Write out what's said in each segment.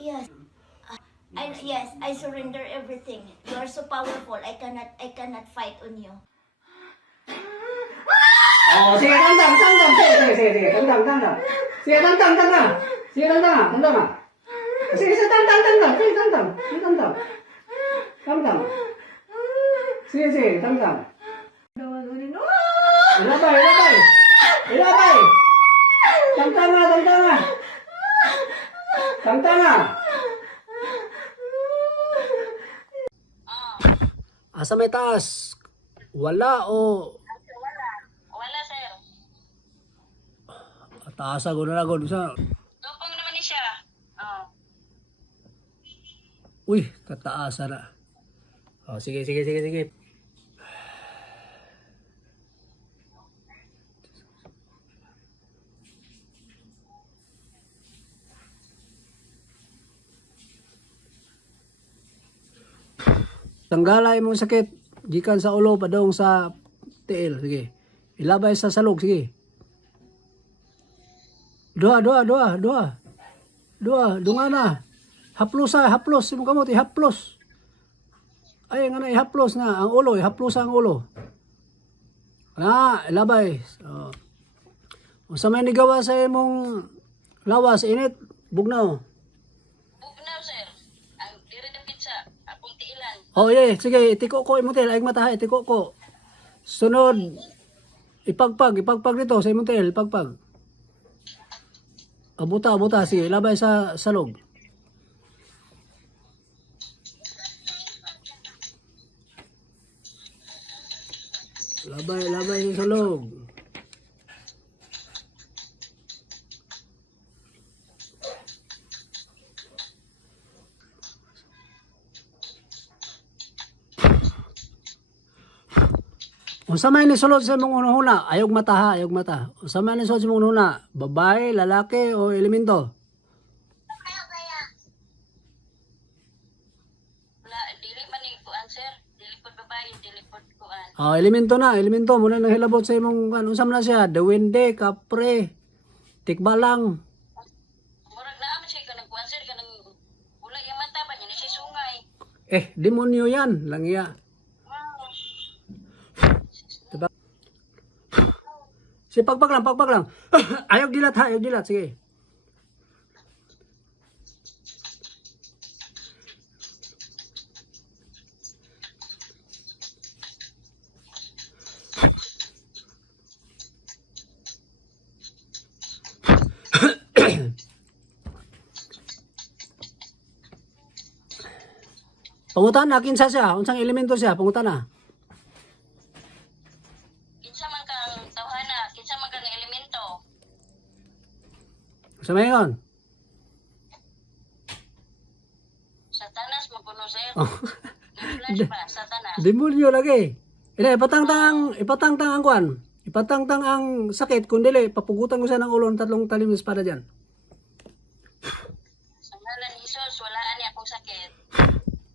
Yes. Yes, I surrender everything. You are so powerful. I cannot fight on you. Oh, sige, tandang. Sige, tandang. Sige, tandang. Sige, tandang. Sige, tandang. Sige, tandang. Sige, tandang. Ilabay. Tantanga. Asa may taas? Wala o... Wala, sir. Taas ako na lang. Tupong naman ni siya. Oh. Uy, kataasan na. Oh, sige. Tanggalay mo sakit. Gikan sa ulo, padong sa tiil. Sige. Ilabay sa salog. Sige. Dua. Dunga na. Haplos. Simo kamot, ihaplos. Ay, nga na, ihaplos na. Ang ulo, ihaplos ang ulo. Ilabay. So, kung sa may nigawa sa imong lawas, init, bugnaw. Bugnaw, sir. Ang diri na pizza. Akong tiilan. Oh, yeah. Sige, itiko ko imong tiil. Ay, mataha, itiko ko. Sunod, ipagpag dito sa imong tiil, ipagpag. Buta. Sige, ilabay sa salog. Labay sa salog. Unsa may nisulod sa imong unahuna? Ayog mata. Unsa may nisulod sa imong unahuna? Babae, lalaki o elemento? Wala, dili man ni kuan, sir. Dili pod babae, dili pod kuan. Oh, elemento muna nang hilabot sa imong unsa man na siya? Dewende, kapre, tikbalang. Murag naa man siya kanang kuan, sir, kanang wala yung mata ba niya ni siya sungay. Demonyo yan, langya. Si pagpag lang. Ayog dilat, sige. Pangutan na, kinsa siya? Unsang elemento siya? Pangutan na. Kinsa man kang tawhana, kinsa man kang elemento. Sa mayon. Satanas mapuno, sir. Oh. Flash ba, satanas. Demonyo lagi. Ipatangtang ang kwan. Ipatangtang ang sakit. Kung dili, papugutan ko siya ng ulo ng 3 talim na espada dyan. Sa ngalan ni Jesus, wala ani akong sakit.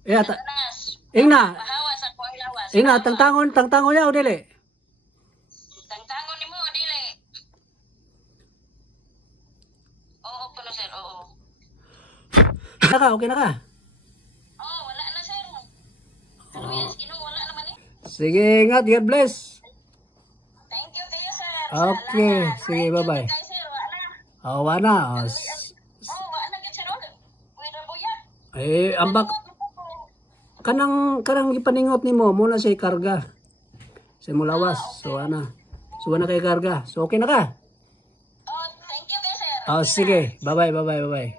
Satanas. Ingna, Mahawas ako ang lawas. tangtangon niya o dili? Tangtangon ni mo, dili. Oo, kuno, sir, oo. Okay na ka? Oo, wala na, sir. Luis, wala naman eh. Sige, ingat. God bless. Thank you kayo, sir. Okay, sige, bye-bye. Kay sir, wala. Wala. Wala na, sir. Uy, rabuyan. Ambak. Kanang ipaningot nimo muna siya karga. Sa mulawas. So, wala kay karga. So, okay na ka? Oh, thank you kayo, sir. Sige. Bye-bye.